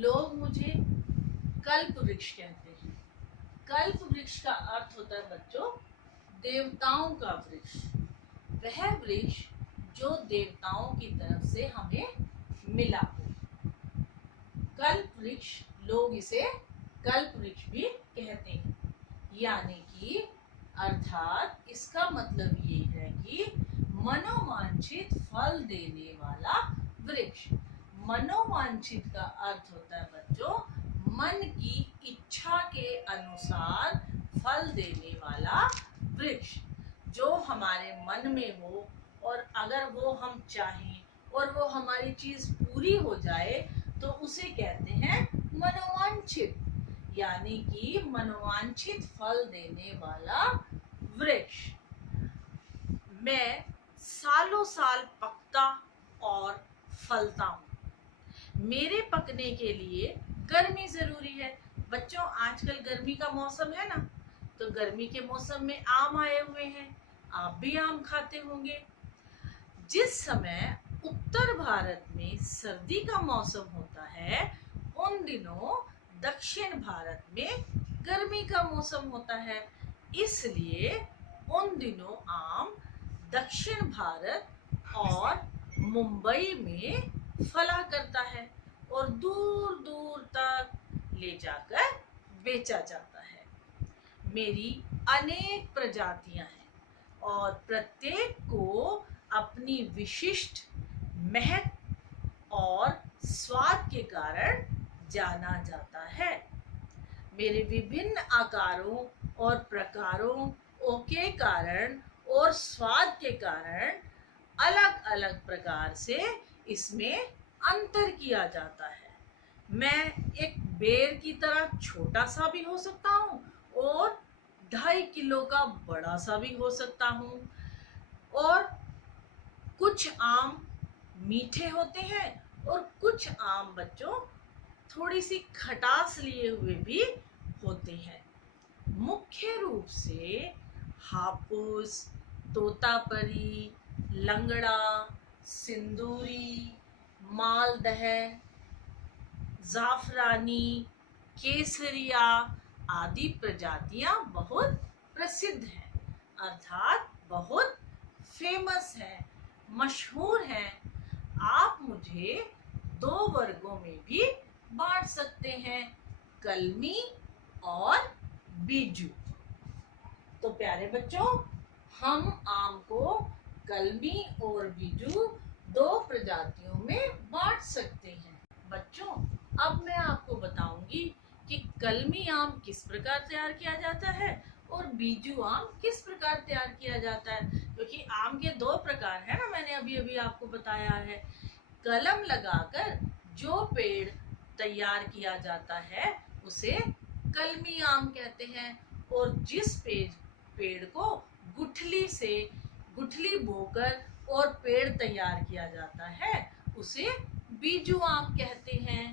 लोग मुझे कल्प वृक्ष कहते हैं। कल्प वृक्ष का अर्थ होता है बच्चों देवताओं का वृक्ष। वह वृक्ष जो देवताओं की तरफ से हमें मिला हो। कल्प वृक्ष, लोग इसे कल्प वृक्ष भी कहते हैं। यानी कि अर्थात इसका मतलब ये है कि मनोवांछित फल देने वाला वृक्ष। मनोवांछित का अर्थ होता है बच्चों मन की इच्छा के अनुसार फल देने वाला वृक्ष, जो हमारे मन में हो और अगर वो हम चाहें और वो हमारी चीज पूरी हो जाए तो उसे कहते हैं मनोवांछित। यानी कि मनोवांछित फल देने वाला वृक्ष। मैं सालों साल पकता और फलता हूँ। मेरे पकने के लिए गर्मी जरूरी है। बच्चों आजकल गर्मी का मौसम है ना, तो गर्मी के मौसम में आम आए हुए हैं, आप भी आम खाते होंगे। जिस समय उत्तर भारत में सर्दी का मौसम होता है उन दिनों दक्षिण भारत में गर्मी का मौसम होता है, इसलिए उन दिनों आम दक्षिण भारत और मुंबई में फला करता है और दूर दूर तक ले जाकर बेचा जाता है। मेरी अनेक प्रजातियां हैं और प्रत्येक को अपनी विशिष्ट महक और स्वाद के कारण जाना जाता है। मेरे विभिन्न आकारों और प्रकारों के कारण और स्वाद के कारण अलग अलग प्रकार से इसमें अंतर किया जाता है। मैं एक बेर की तरह छोटा सा भी हो सकता हूँ और 2.5 किलो का बड़ा सा भी हो सकता हूँ। और कुछ आम मीठे होते हैं और कुछ आम बच्चों थोड़ी सी खटास लिए हुए भी होते हैं। मुख्य रूप से हापुस, तोतापरी, लंगड़ा, सिंदूरी, मालदह, जाफरानी, केसरिया आदि प्रजातियां बहुत प्रसिद्ध हैं, अर्थात बहुत फेमस है, मशहूर है। आप मुझे 2 वर्गों में भी बांट सकते हैं, कलमी और बीजू। तो प्यारे बच्चों हम आम को कलमी और बीजू 2 प्रजातियों में बांट सकते हैं। बच्चों अब मैं आपको बताऊंगी कि कलमी आम किस प्रकार तैयार किया जाता है और बीजू आम किस प्रकार तैयार किया जाता है, क्योंकि आम के 2 प्रकार है ना, मैंने अभी अभी आपको बताया है। कलम लगाकर जो पेड़ तैयार किया जाता है उसे कलमी आम कहते हैं और जिस पेड़ को गुठली बोकर और पेड़ तैयार किया जाता है उसे बीजू आम कहते हैं।